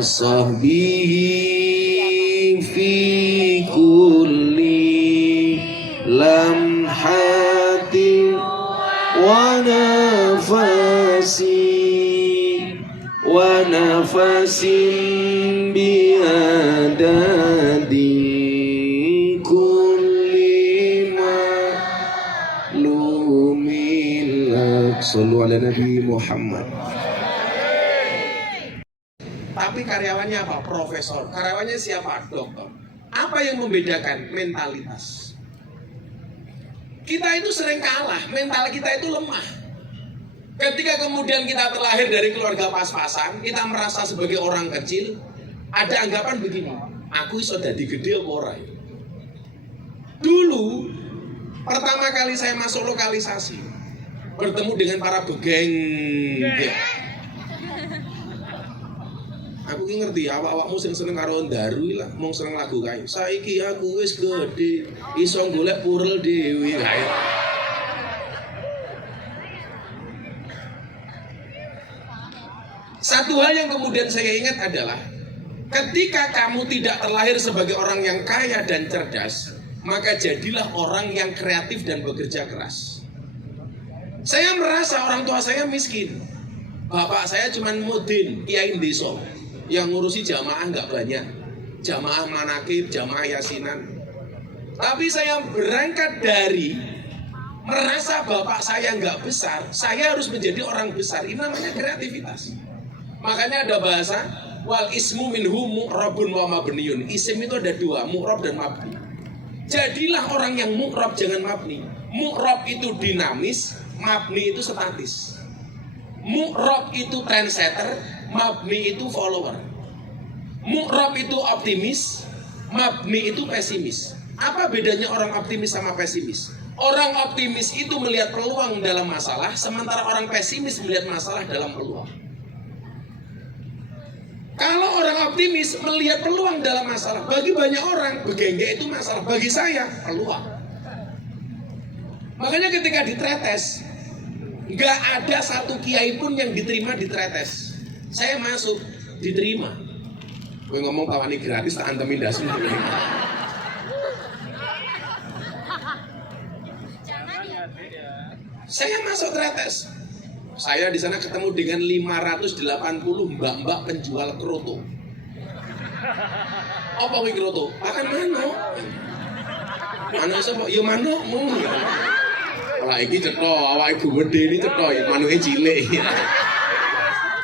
sahbihi fi kulli lamhati wa nafasin biadadi kulli ma'lumin. Sallu ala Nabi Muhammad. Tapi karyawannya apa? Profesor. Karyawannya siapa? Dokter. Apa yang membedakan? Mentalitas. Kita itu sering kalah, mental kita itu lemah. Ketika kemudian kita terlahir dari keluarga pas-pasan, kita merasa sebagai orang kecil, ada anggapan begini, aku iso dadi gede apa ora? Dulu, pertama kali saya masuk lokalisasi, bertemu dengan para begeng. Aku ki ngerti awak-awakmu sing seneng karo ndaru lah, mung seneng lagu kae. Saiki aku wis gedhe, iso golek purel dhewe kae. Satu hal yang kemudian saya ingat adalah ketika kamu tidak terlahir sebagai orang yang kaya dan cerdas, maka jadilah orang yang kreatif dan bekerja keras. Saya merasa orang tua saya miskin. Bapak saya cuma mudin, kiai desa. Yang ngurusi jamaah nggak banyak, jamaah manakib, jamaah yasinan. Tapi saya berangkat dari merasa bapak saya nggak besar, saya harus menjadi orang besar. Ini namanya kreativitas. Makanya ada bahasa wal ismu minhu mu'rabun wa mabniyun. Isim itu ada dua, mu'rab dan mabni. Jadilah orang yang mu'rab, jangan mabni. Mu'rab itu dinamis, mabni itu statis. Mu'rab itu trendsetter, mabni itu follower. Mu'rab itu optimis, mabni itu pesimis. Apa bedanya orang optimis sama pesimis? Orang optimis itu melihat peluang dalam masalah, sementara orang pesimis melihat masalah dalam peluang. Kalau orang optimis melihat peluang dalam masalah, bagi banyak orang begengge itu masalah, bagi saya peluang. Makanya ketika ditretes, nggak ada satu kiai pun yang diterima di tretes. Saya masuk, diterima. Gue ngomong tawani gratis, tak antemin dasu. Saya masuk tretes. Saya di sana ketemu dengan 580 mbak-mbak penjual kroto. Apa kuwi kroto? Makan mano. Mano sapa? Ya manukmu. Lah iki cetha, awake gede ini cetha ya manuke cilik.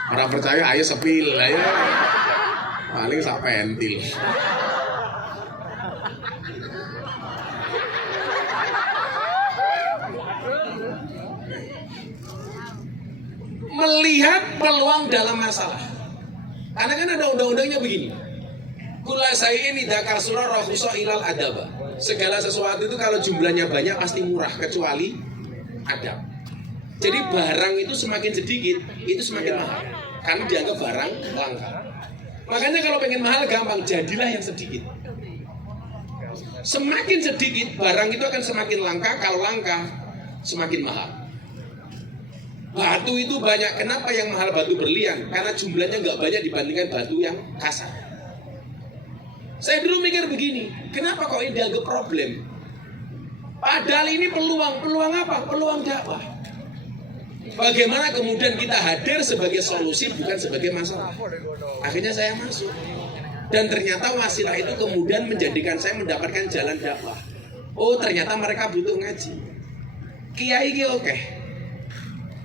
Ora percaya ayo sepil ayo. Paling sak pentil. Melihat peluang dalam masalah. Karena kan ada undang-undangnya begini. Kula saya ini dakar surah rahusa ilal adaba. Segala sesuatu itu kalau jumlahnya banyak pasti murah kecuali adab. Jadi barang itu semakin sedikit itu semakin mahal. Karena dianggap barang langka. Makanya kalau pengen mahal gampang, jadilah yang sedikit. Semakin sedikit barang itu akan semakin langka. Kalau langka semakin mahal. Batu itu banyak. Kenapa yang mahal batu berlian? Karena jumlahnya nggak banyak dibandingkan batu yang kasar. Saya dulu mikir begini, kenapa kok ini dianggap problem? Padahal ini peluang. Peluang apa? Peluang dakwah. Bagaimana kemudian kita hadir sebagai solusi bukan sebagai masalah. Akhirnya saya masuk. Dan ternyata wasilah itu kemudian menjadikan saya mendapatkan jalan dakwah. Oh ternyata mereka butuh ngaji. Kiai ki oke.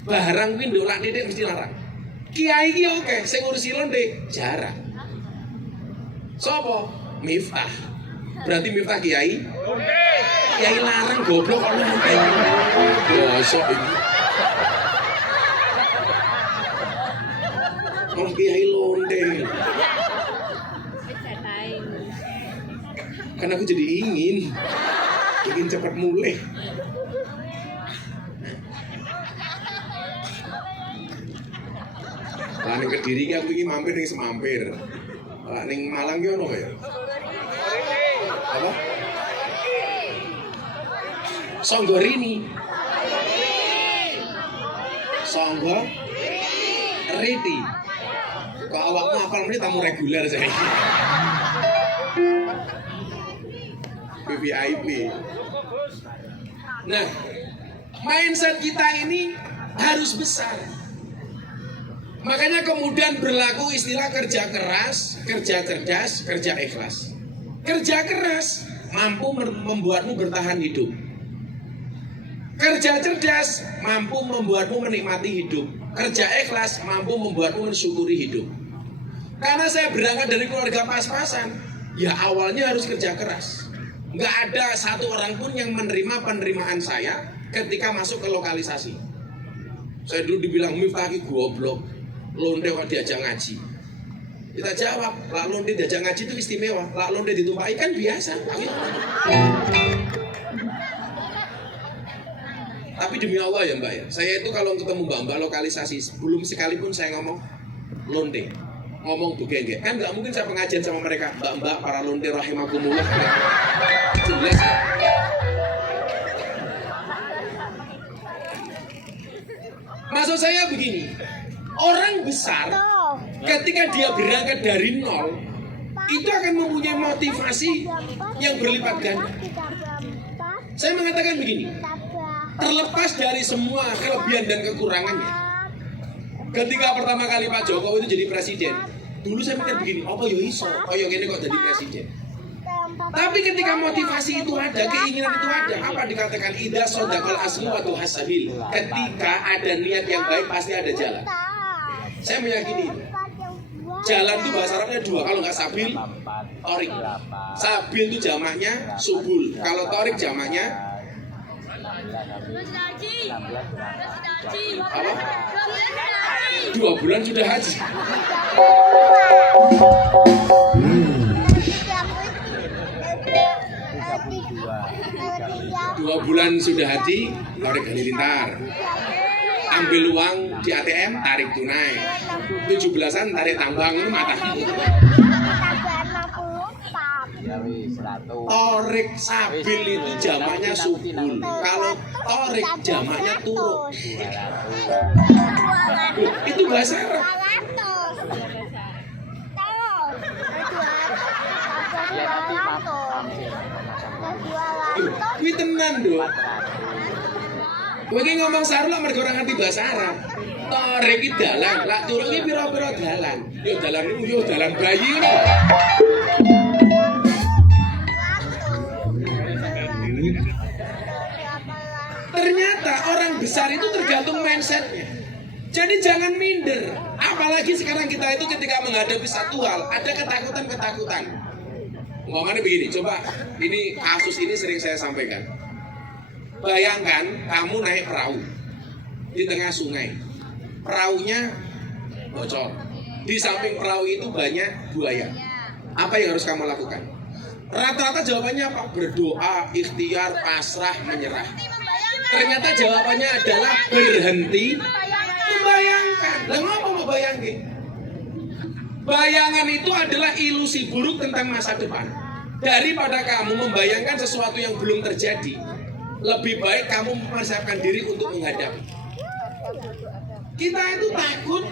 Barang kuwi ndolak titik mesti larang. Kiai ki oke, sing ngurusi londe jarang. Sopo? Miftah. Berarti Miftah kiai? Kiai larang goblok kok londe. Bosok iki. Malah kiai londe. Karena aku jadi ingin cepat mulai. Lah ning Kediri ki aku iki mampir ning Semampir. Lah ning Malang ki ono ya? Apa? Songgorini. Songgo Riti. Kok awakmu apal meneh tamu reguler saya. VVIP. Nah, mindset kita ini harus besar. Makanya kemudian berlaku istilah kerja keras, kerja cerdas, kerja ikhlas. Kerja keras mampu membuatmu bertahan hidup. Kerja cerdas mampu membuatmu menikmati hidup. Kerja ikhlas mampu membuatmu mensyukuri hidup. Karena saya berangkat dari keluarga pas-pasan, ya awalnya harus kerja keras. Nggak ada satu orang pun yang menerima penerimaan saya ketika masuk ke lokalisasi. Saya dulu dibilang, Miftah ki goblok, lonte kok diajak ngaji. Kita jawab, lah lonte diajak ngaji itu istimewa, lah lonte ditumpahi kan biasa. Tapi demi Allah ya Mbak ya, saya itu kalau ketemu Mbak lokalisasi, belum sekalipun saya ngomong lonte, ngomong begenge, kan nggak mungkin saya pengajian sama mereka, Mbak para lonte rahimakumullah. Jelas kan? Maksud saya begini, orang besar ketika dia berangkat dari nol, itu akan mempunyai motivasi yang berlipat ganda. Saya mengatakan begini, terlepas dari semua kelebihan dan kekurangannya, ketika pertama kali Pak Jokowi itu jadi presiden, dulu saya mikir begini, apa yo iso, oh yo gini kok jadi presiden. Tapi ketika motivasi itu ada, keinginan itu ada, apa dikatakan idza sodaqal asmu wa tuhasabil. Ketika ada niat yang baik pasti ada jalan. Saya meyakini jalan itu bahasa Arabnya dua, kalau nggak sabil, torik. Sabil itu jamaknya subul, kalau torik jamaknya apa? 2 bulan sudah haji. Dua bulan sudah haji, tarik halilintar. Ambil uang di ATM, tarik tunai. 17-an tarik tambang, itu mata. Torik sabil itu jamaknya subul. Kalau torik jamaknya turuk. Itu bahasa Arab. Kuwi tenan lho. Kowe iki ngomong sarula mergo ora ngerti bahasa Arab. Torik iki dalan, lak turuk iki pira-pira dalan. Yo dalan niku yo dalan bayi ngono. Ternyata orang besar itu tergantung mindsetnya. Jadi jangan minder. Apalagi sekarang kita itu ketika menghadapi satu hal, ada ketakutan-ketakutan. Ngomongannya begini, coba ini kasus ini sering saya sampaikan. Bayangkan kamu naik perahu di tengah sungai, perahunya bocor. Di samping perahu itu banyak buaya. Apa yang harus kamu lakukan? Rata-rata jawabannya apa? Berdoa, ikhtiar, pasrah, menyerah. Ternyata jawabannya adalah berhenti membayangkan. Lah ngapa mau bayangin? Bayangan itu adalah ilusi buruk tentang masa depan. Daripada kamu membayangkan sesuatu yang belum terjadi, lebih baik kamu mempersiapkan diri untuk menghadapi. Kita itu takut